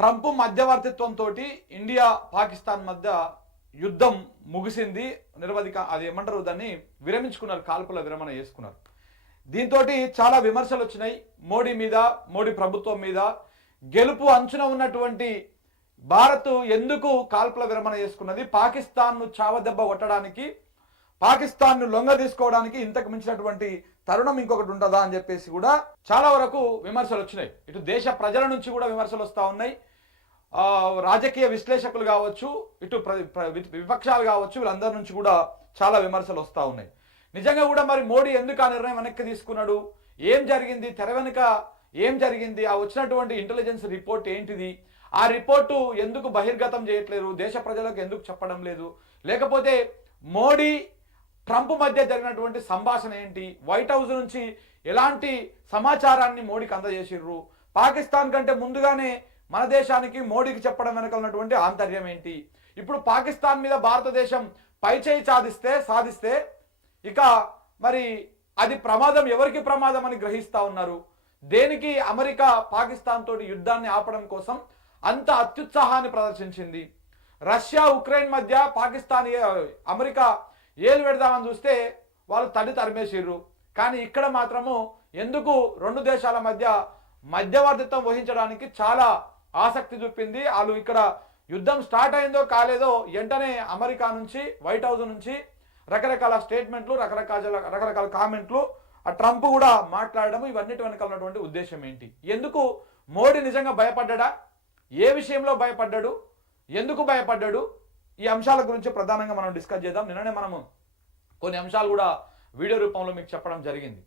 Trump మధ్యవర్తిత్వంతో India Pakistan మధ్య యుద్ధం ముగిసింది. నిరవధిక అది ఏమంటారు, దాన్ని విరమించుకున్నారు, కాల్పుల విరమణ చేసుకున్నారు. దీంతో చాలా విమర్శలు వచ్చినాయి మోడీ మీద, మోడీ ప్రభుత్వం మీద. గెలుపు అంచున ఉన్నటువంటి భారత్ ఎందుకు కాల్పుల విరమణ చేసుకున్నది, పాకిస్తాన్ను చావదెబ్బ కొట్టడానికి, పాకిస్తాన్ను లొంగ తీసుకోవడానికి ఇంతకు మించినటువంటి తరుణం ఇంకొకటి ఉంటుందా అని చెప్పేసి కూడా చాలా వరకు విమర్శలు వచ్చినాయి. ఇటు దేశ ప్రజల నుంచి కూడా విమర్శలు వస్తూ ఉన్నాయి. రాజకీయ విశ్లేషకులు కావచ్చు, ఇటు విపక్షాలు కావచ్చు, వీళ్ళందరి నుంచి కూడా చాలా విమర్శలు వస్తూ ఉన్నాయి. నిజంగా కూడా మరి మోడీ ఎందుకు ఆ నిర్ణయం వెనక్కి తీసుకున్నాడు, ఏం జరిగింది, తెర వెనుక ఏం జరిగింది, ఆ వచ్చినటువంటి ఇంటెలిజెన్స్ రిపోర్ట్ ఏంటిది, ఆ రిపోర్టు ఎందుకు బహిర్గతం చేయట్లేదు, దేశ ప్రజలకు ఎందుకు చెప్పడం లేదు, లేకపోతే మోడీ ట్రంప్ మధ్య జరిగినటువంటి సంభాషణ ఏంటి, వైట్ హౌస్ నుంచి ఎలాంటి సమాచారాన్ని మోడీకి అందజేసిర్రు, పాకిస్తాన్ కంటే ముందుగానే మన దేశానికి మోడీకి చెప్పడం వెనక ఉన్నటువంటి ఆంతర్యం ఏంటి, ఇప్పుడు పాకిస్తాన్ మీద భారతదేశం పైచేయి సాధిస్తే ఇక మరి అది ప్రమాదం, ఎవరికి ప్రమాదం అని గ్రహిస్తా ఉన్నారు. దేనికి అమెరికా పాకిస్తాన్ తోటి యుద్ధాన్ని ఆపడం కోసం అంత అత్యుత్సాహాన్ని ప్రదర్శించింది. రష్యా ఉక్రెయిన్ మధ్య పాకిస్తాన్ అమెరికా ఏలు పెడదామని చూస్తే వాళ్ళు తరిమేసిర్రు. కానీ ఇక్కడ మాత్రము ఎందుకు రెండు దేశాల మధ్య మధ్యవర్తిత్వం వహించడానికి చాలా ఆసక్తి చూపింది. వాళ్ళు ఇక్కడ యుద్ధం స్టార్ట్ అయిందో కాలేదో వెంటనే అమెరికా నుంచి, వైట్ హౌస్ నుంచి రకరకాల స్టేట్మెంట్లు, రకరకాల కామెంట్లు, ఆ ట్రంప్ కూడా మాట్లాడడం, ఇవన్నిటి వెనకాల ఉన్నటువంటి ఉద్దేశం ఏంటి, ఎందుకు మోడీ నిజంగా భయపడ్డా, ఏ విషయంలో భయపడ్డాడు, ఎందుకు భయపడ్డాడు, ఈ అంశాల గురించి ప్రధానంగా మనం డిస్కస్ చేద్దాం. నిన్ననే మనము కొన్ని అంశాలు కూడా వీడియో రూపంలో మీకు చెప్పడం జరిగింది.